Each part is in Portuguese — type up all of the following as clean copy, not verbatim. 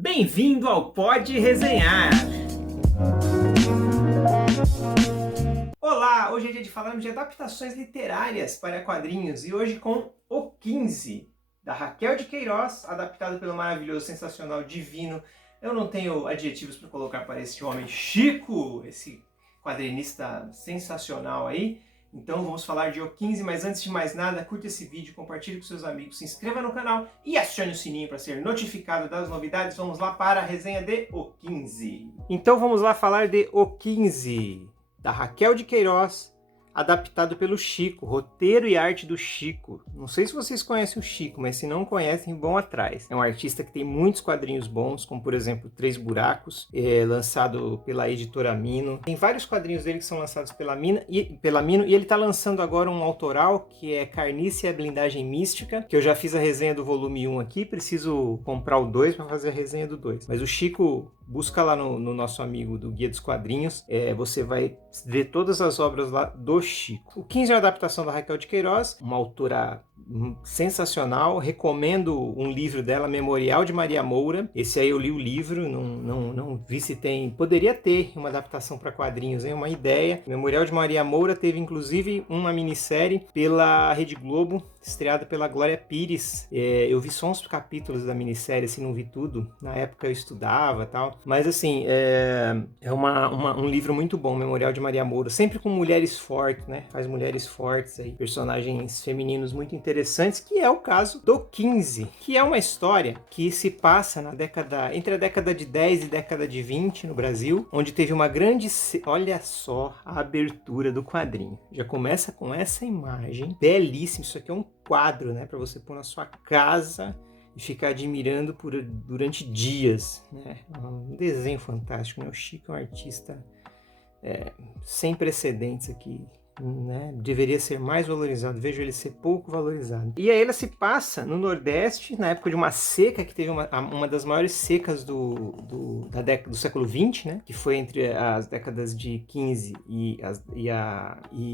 Bem-vindo ao Pode Resenhar! Olá, hoje é dia de falarmos de adaptações literárias para quadrinhos e hoje com O 15, da Raquel de Queiroz, adaptado pelo maravilhoso, sensacional, divino. Eu não tenho adjetivos para colocar para esse homem, Chico, esse quadrinista sensacional aí. Então vamos falar de O 15, mas antes de mais nada, curta esse vídeo, compartilhe com seus amigos, se inscreva no canal e acione o sininho para ser notificado das novidades. Vamos lá para a resenha de O 15. Então vamos lá falar de O 15, da Raquel de Queiroz, adaptado pelo Chico, roteiro e arte do Chico. Não sei se vocês conhecem o Chico, mas se não conhecem, vão atrás. É um artista que tem muitos quadrinhos bons, como por exemplo Três Buracos, lançado pela editora Mino. Tem vários quadrinhos dele que são lançados pela Mino, e ele está lançando agora um autoral que é Carniça e a Blindagem Mística, que eu já fiz a resenha do volume 1 aqui, preciso comprar o 2 para fazer a resenha do 2. Mas o Chico, busca lá no nosso amigo do Guia dos Quadrinhos, você vai ver todas as obras lá do Chico. O 15 é uma adaptação da Raquel de Queiroz, uma autora sensacional. Recomendo um livro dela, Memorial de Maria Moura. Esse aí eu li o livro, não vi se tem... Poderia ter uma adaptação para quadrinhos, hein? Uma ideia. Memorial de Maria Moura teve inclusive uma minissérie pela Rede Globo, estreada pela Glória Pires. Eu vi só uns capítulos da minissérie, assim, não vi tudo. Na época eu estudava e tal. Mas assim, é um livro muito bom, Memorial de Maria Moura. Sempre com mulheres fortes, né? Faz mulheres fortes aí, personagens femininos muito interessantes, que é o caso do 15, que é uma história que se passa entre a década de 10 e década de 20 no Brasil, onde teve uma grande... Olha só a abertura do quadrinho. Já começa com essa imagem belíssima. Isso aqui é um quadro, né, para você pôr na sua casa e ficar admirando durante dias, né? Um desenho fantástico, né? O Chico é um artista sem precedentes aqui, né? Deveria ser mais valorizado. Vejo ele ser pouco valorizado. E aí ela se passa no Nordeste, na época de uma seca, que teve uma das maiores secas do século XX, né? Que foi entre as décadas de 15 e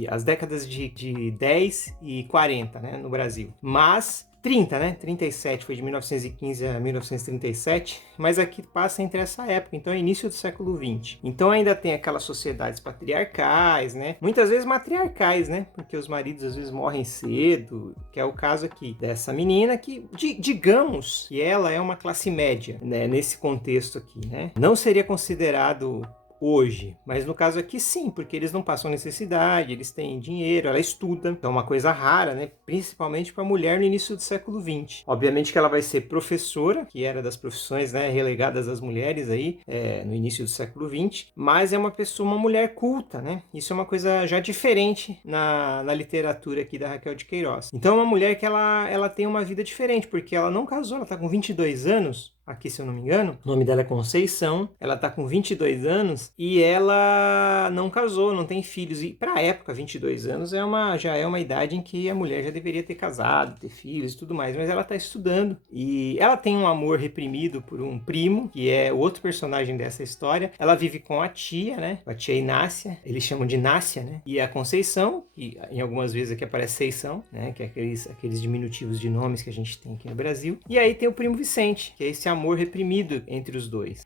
as décadas de 10 e 40, né? No Brasil. Mas 30, né? 37, foi de 1915 a 1937, mas aqui passa entre essa época, então é início do século 20. Então ainda tem aquelas sociedades patriarcais, né? Muitas vezes matriarcais, né? Porque os maridos às vezes morrem cedo, que é o caso aqui dessa menina que, digamos que ela é uma classe média, né? Nesse contexto aqui, né? Não seria considerado hoje, mas no caso aqui sim, porque eles não passam necessidade, eles têm dinheiro, ela estuda, então é uma coisa rara, né? Principalmente para a mulher no início do século 20. Obviamente que ela vai ser professora, que era das profissões, né, relegadas às mulheres aí, no início do século 20, mas é uma mulher culta, né? Isso é uma coisa já diferente na literatura aqui da Raquel de Queiroz. Então é uma mulher que ela tem uma vida diferente, porque ela não casou, ela está com 22 anos, aqui se eu não me engano, o nome dela é Conceição, ela tá com 22 anos e ela não casou, não tem filhos, e pra época 22 anos já é uma idade em que a mulher já deveria ter casado, ter filhos e tudo mais, mas ela tá estudando e ela tem um amor reprimido por um primo, que é o outro personagem dessa história. Ela vive com a tia, né, a tia Inácia, eles chamam de Nácia, né, e a Conceição, que em algumas vezes aqui aparece Seição, né, que é aqueles diminutivos de nomes que a gente tem aqui no Brasil, e aí tem o primo Vicente, que é esse amor reprimido entre os dois.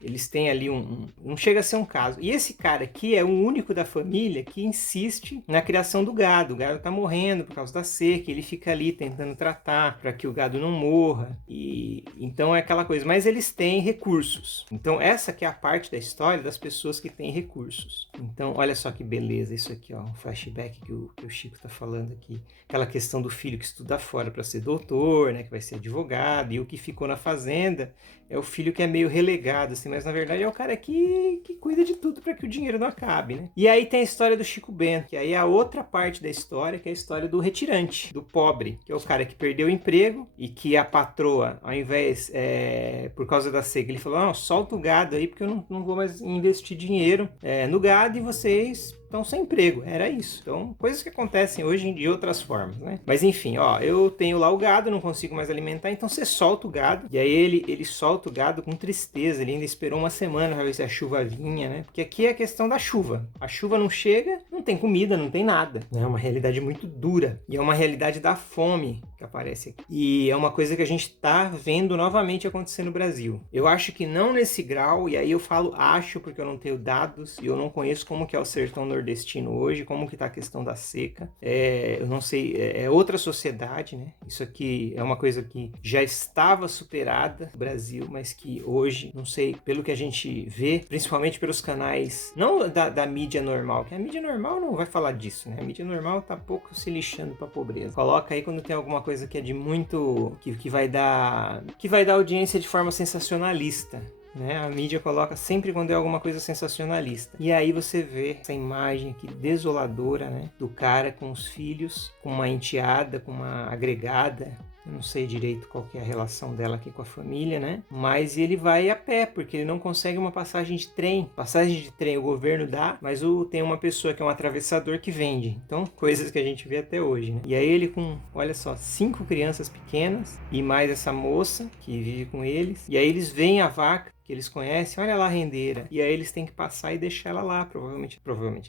Eles têm ali não chega a ser um caso. E esse cara aqui é o único da família que insiste na criação do gado. O gado tá morrendo por causa da seca, ele fica ali tentando tratar para que o gado não morra. E então é aquela coisa. Mas eles têm recursos. Então essa que é a parte da história das pessoas que têm recursos. Então olha só que beleza isso aqui, ó, um flashback que o Chico tá falando aqui. Aquela questão do filho que estuda fora para ser doutor, né, que vai ser advogado, e o que ficou na fazenda é o filho que é meio relegado, assim, mas na verdade é o cara que cuida de tudo para que o dinheiro não acabe, né? E aí tem a história do Chico Bento, que aí é a outra parte da história, que é a história do retirante, do pobre, que é o cara que perdeu o emprego e que a patroa, ao invés, por causa da seca, ele falou, não, solta o gado aí, porque eu não vou mais investir dinheiro no gado e vocês estão sem emprego. Era isso. Então, coisas que acontecem hoje de outras formas, né? Mas enfim, ó, eu tenho lá o gado, não consigo mais alimentar, então você solta o gado. E aí ele solta o gado com tristeza. Ele ainda esperou uma semana para ver se a chuva vinha, né? Porque aqui é a questão da chuva. A chuva não chega, não tem comida, não tem nada. É uma realidade muito dura. E é uma realidade da fome. que aparece aqui. E é uma coisa que a gente está vendo novamente acontecer no Brasil. Eu acho que não nesse grau, e aí eu falo acho porque eu não tenho dados e eu não conheço como que é o sertão nordestino hoje, como que está a questão da seca. Eu não sei, é outra sociedade, né? Isso aqui é uma coisa que já estava superada no Brasil, mas que hoje, não sei, pelo que a gente vê, principalmente pelos canais, não da mídia normal, que a mídia normal não vai falar disso, né? A mídia normal tá pouco se lixando pra pobreza. Coloca aí quando tem alguma coisa que é de muito... que vai dar audiência de forma sensacionalista. Né? A mídia coloca sempre quando é alguma coisa sensacionalista. E aí você vê essa imagem aqui desoladora, né? Do cara com os filhos, com uma enteada, com uma agregada. Eu não sei direito qual que é a relação dela aqui com a família, né? Mas ele vai a pé, porque ele não consegue uma passagem de trem. Passagem de trem o governo dá, mas tem uma pessoa que é um atravessador que vende. Então, coisas que a gente vê até hoje, né? E aí ele com, olha só, 5 crianças pequenas e mais essa moça que vive com eles. E aí eles veem a vaca que eles conhecem, olha lá a rendeira. E aí eles têm que passar e deixar ela lá, provavelmente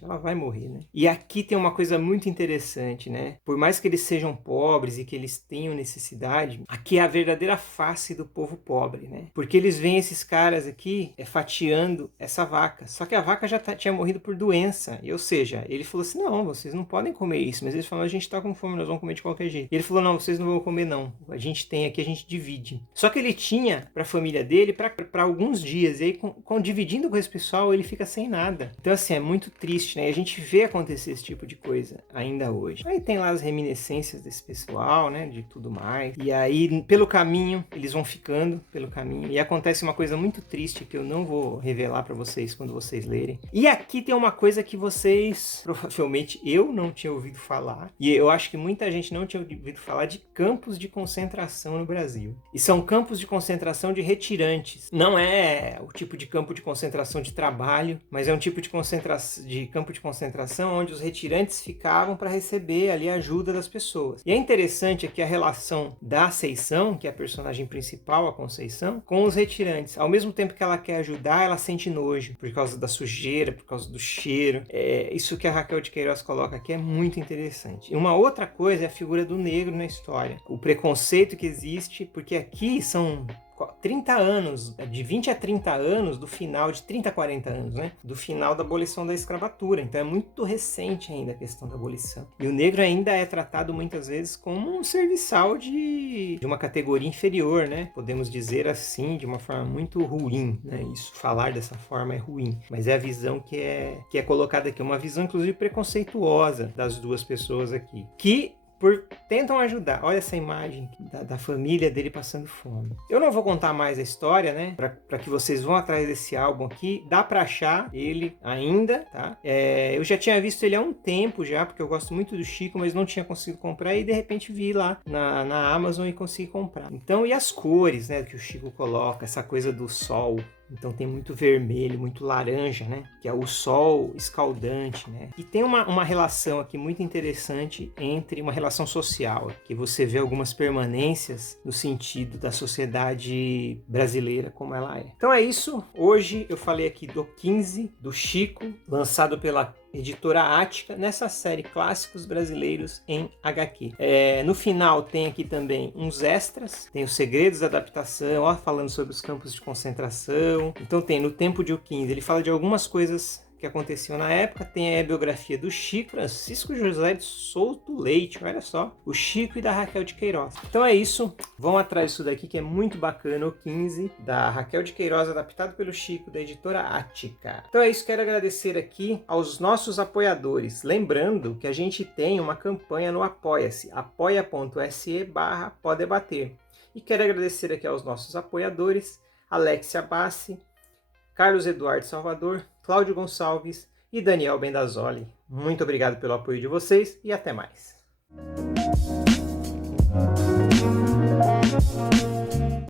ela vai morrer, né? E aqui tem uma coisa muito interessante, né? Por mais que eles sejam pobres e que eles tenham necessidade, aqui é a verdadeira face do povo pobre, né? Porque eles veem esses caras aqui fatiando essa vaca. Só que a vaca já tinha morrido por doença. Ou seja, ele falou assim, não, vocês não podem comer isso. Mas eles falaram, a gente tá com fome, nós vamos comer de qualquer jeito. E ele falou, não, vocês não vão comer não. A gente tem aqui, a gente divide. Só que ele tinha pra família dele, pra alguns dias, e aí dividindo com esse pessoal ele fica sem nada. Então assim, é muito triste, né? E a gente vê acontecer esse tipo de coisa ainda hoje. Aí tem lá as reminiscências desse pessoal, né? De tudo mais. E aí, pelo caminho, eles vão ficando pelo caminho. E acontece uma coisa muito triste que eu não vou revelar pra vocês quando vocês lerem. E aqui tem uma coisa que vocês, provavelmente eu não tinha ouvido falar. E eu acho que muita gente não tinha ouvido falar de campos de concentração no Brasil. E são campos de concentração de retirantes. Não é o tipo de campo de concentração de trabalho, mas é um tipo de campo de concentração onde os retirantes ficavam para receber ali a ajuda das pessoas. E é interessante aqui a relação da Aceição, que é a personagem principal, a Conceição, com os retirantes. Ao mesmo tempo que ela quer ajudar, ela sente nojo por causa da sujeira, por causa do cheiro. Isso que a Raquel de Queiroz coloca aqui é muito interessante. E uma outra coisa é a figura do negro na história. O preconceito que existe, porque aqui são 30 anos, de 20 a 30 anos do final, de 30 a 40 anos, né? Do final da abolição da escravatura. Então é muito recente ainda a questão da abolição. E o negro ainda é tratado muitas vezes como um serviçal de uma categoria inferior, né? Podemos dizer assim, de uma forma muito ruim, né? Isso, falar dessa forma é ruim. Mas é a visão que é colocada aqui. Uma visão, inclusive, preconceituosa das duas pessoas aqui. Que tentam ajudar. Olha essa imagem da família dele passando fome. Eu não vou contar mais a história, né? Para que vocês vão atrás desse álbum aqui. Dá para achar ele ainda, tá? Eu já tinha visto ele há um tempo já, porque eu gosto muito do Chico, mas não tinha conseguido comprar e de repente vi lá na Amazon e consegui comprar. Então, e as cores, né? Que o Chico coloca, essa coisa do sol. Então tem muito vermelho, muito laranja, né? Que é o sol escaldante, né? E tem uma relação aqui muito interessante entre uma relação social, que você vê algumas permanências no sentido da sociedade brasileira como ela é. Então é isso. Hoje eu falei aqui do 15, do Chico, lançado pela editora Ática, nessa série Clássicos Brasileiros em HQ. No final tem aqui também uns extras, tem os segredos da adaptação, ó, falando sobre os campos de concentração. Então tem no Tempo de O 15, ele fala de algumas coisas que aconteciam na época. Tem a biografia do Chico Francisco José de Souto Leite, olha só, o Chico e da Raquel de Queiroz. Então é isso, vão atrás disso daqui que é muito bacana, o 15 da Raquel de Queiroz, adaptado pelo Chico, da editora Ática. Então é isso, quero agradecer aqui aos nossos apoiadores, lembrando que a gente tem uma campanha no Apoia-se, apoia.se/podebater. E quero agradecer aqui aos nossos apoiadores, Alexia Bassi, Carlos Eduardo Salvador, Cláudio Gonçalves e Daniel Bendazoli. Muito obrigado pelo apoio de vocês e até mais.